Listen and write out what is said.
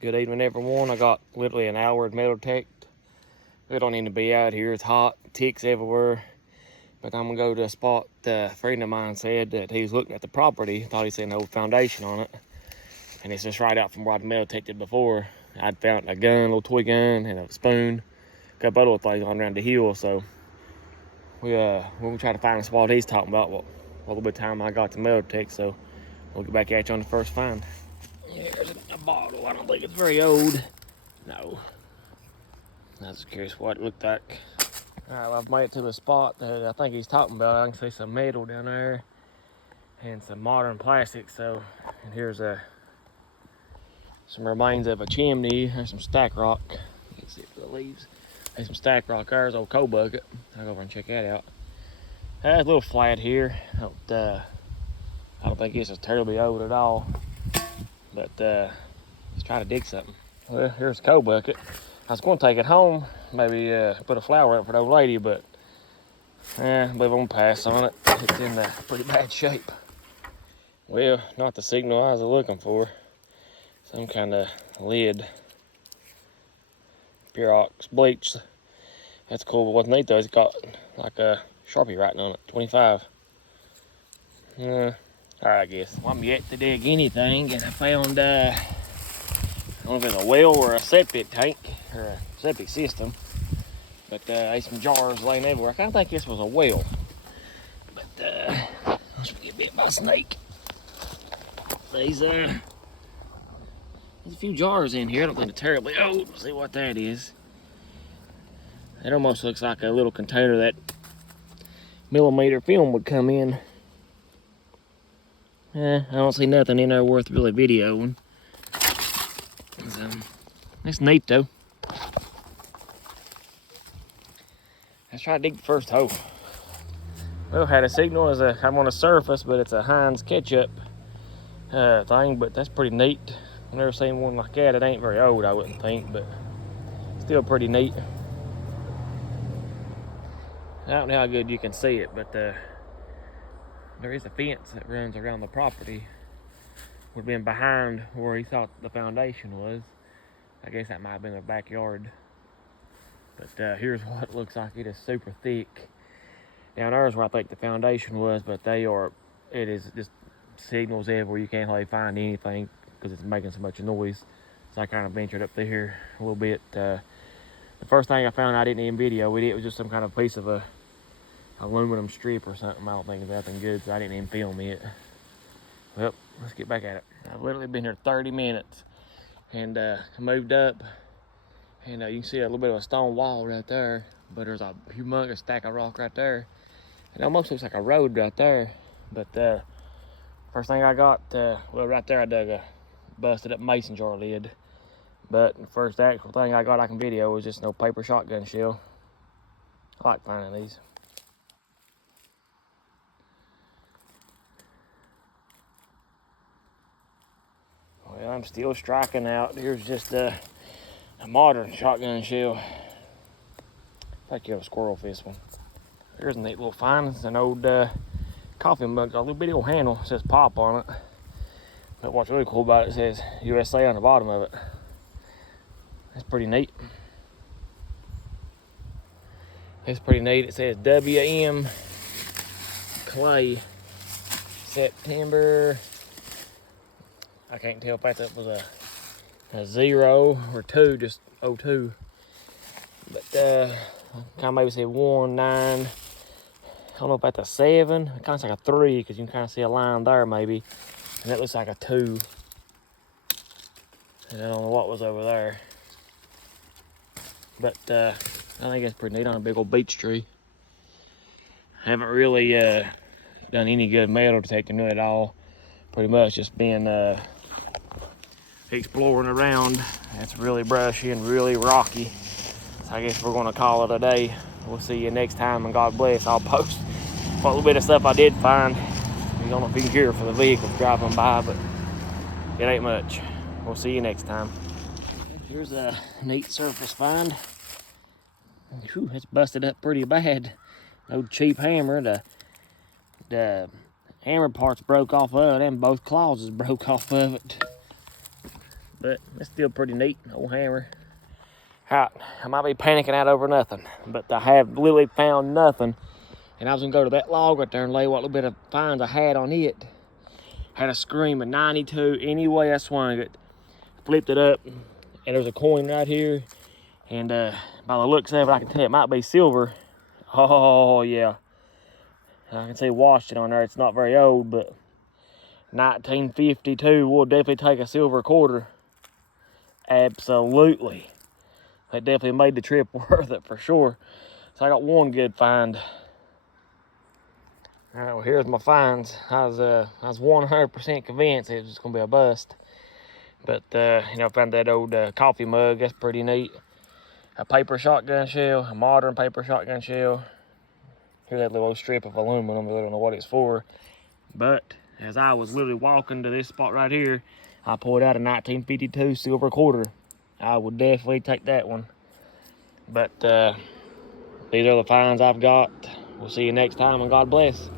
Good evening, everyone. I got literally an hour of metal detect. We don't need to be out here. It's hot, ticks everywhere. But I'm gonna go to a spot. A friend of mine said that he was looking at the property, thought he seen an old foundation on it. And it's just right out from where I'd metal detected before. I'd found a gun, a little toy gun, and a spoon, a couple other things on around the hill. So we'll try to find a spot he's talking about. Well, a little bit of time I got to metal detect, so we'll get back at you on the first find. Here's a bottle. I don't think it's very old. No. I was curious what it looked like. Alright, well, I've made it to the spot that I think he's talking about. I can see some metal down there and some modern plastic. So, and here's some remains of a chimney. There's some stack rock. You can see it for the leaves. There's some stack rock. There's an old coal bucket. I'll go over and check that out. It's a little flat here. I don't think this is terribly old at all. But let's try to dig something. Well, here's the coal bucket. I was going to take it home, maybe put a flower up for the old lady, but I believe I'm going to pass on it. It's in pretty bad shape. Well, not the signal I was looking for. Some kind of lid. Purox bleach. That's cool, but what's neat though, it's got like a Sharpie writing on it, 25. Alright, I guess. Well, I'm yet to dig anything, and I found, I don't know if it's a well or a septic tank, or a septic system, but there's some jars laying everywhere. I kind of think this was a well, but let's get bit by a snake. There's a few jars in here. I don't think they're terribly old. Let's see what that is. It almost looks like a little container that millimeter film would come in. I don't see nothing in there worth really videoing. That's neat though. Let's try to dig the first hole. Well, had a signal as I'm on the surface, but it's a Heinz ketchup thing, but that's pretty neat. I've never seen one like that. It ain't very old, I wouldn't think, but still pretty neat. I don't know how good you can see it, but there is a fence that runs around the property. Would have been behind where he thought the foundation was. I guess that might have been their backyard. But here's what it looks like. It is super thick. Down there is where I think the foundation was, but it is just signals everywhere. You can't hardly find anything because it's making so much noise. So I kind of ventured up there a little bit. The first thing I found I didn't even video with it. It was just some kind of piece of a aluminum strip or something. I don't think it's nothing good, so I didn't even film it. Well, let's get back at it. I've literally been here 30 minutes and I moved up, and you can see a little bit of a stone wall right there, but there's a humongous stack of rock right there. It almost looks like a road right there, but first thing I got, well, right there I dug a busted up mason jar lid, but the first actual thing I got I can video was just no paper shotgun shell. I like finding these. Well, I'm still striking out. Here's just a modern shotgun shell. I think you have a squirrel for this one. Here's a neat little find. It's an old coffee mug, got a little bitty old handle. It says pop on it. But what's really cool about it, it says USA on the bottom of it. That's pretty neat. It's pretty neat. It says WM Clay September. I can't tell if that was a 0 or 2, just 02. But kind of maybe say 1, 9. I don't know if that's a 7. It kind of looks like a 3 because you can kind of see a line there maybe. And that looks like a 2. And I don't know what was over there. But I think it's pretty neat on a big old beech tree. I haven't really done any good metal detecting at all. Pretty much just been exploring around. It's really brushy and really rocky. So I guess we're gonna call it a day. We'll see you next time, and God bless. I'll post a little bit of stuff I did find. I don't know if you can hear it for the vehicles driving by, but it ain't much. We'll see you next time. Here's a neat surface find. Whew, it's busted up pretty bad. No cheap hammer. The hammer parts broke off of it, and both claws broke off of it. but it's still pretty neat. Old hammer. Alright, I might be panicking out over nothing, but I have literally found nothing. And I was gonna go to that log right there and lay what little bit of finds I had on it. Had a scream at 92. Any way I swung it, flipped it up, and there's a coin right here. And by the looks of it, I can tell it might be silver. Oh yeah, I can see washed it on there. It's not very old, but 1952 will definitely take a silver quarter. Absolutely. That definitely made the trip worth it for sure. So I got one good find. All right, well, here's my finds. I was 100% convinced it was gonna be a bust. But, you know, I found that old coffee mug. That's pretty neat. A paper shotgun shell, a modern paper shotgun shell. Here's that little strip of aluminum. I don't know what it's for. But as I was literally walking to this spot right here, I pulled out a 1952 silver quarter. I would definitely take that one. But these are the finds I've got. We'll see you next time, and God bless.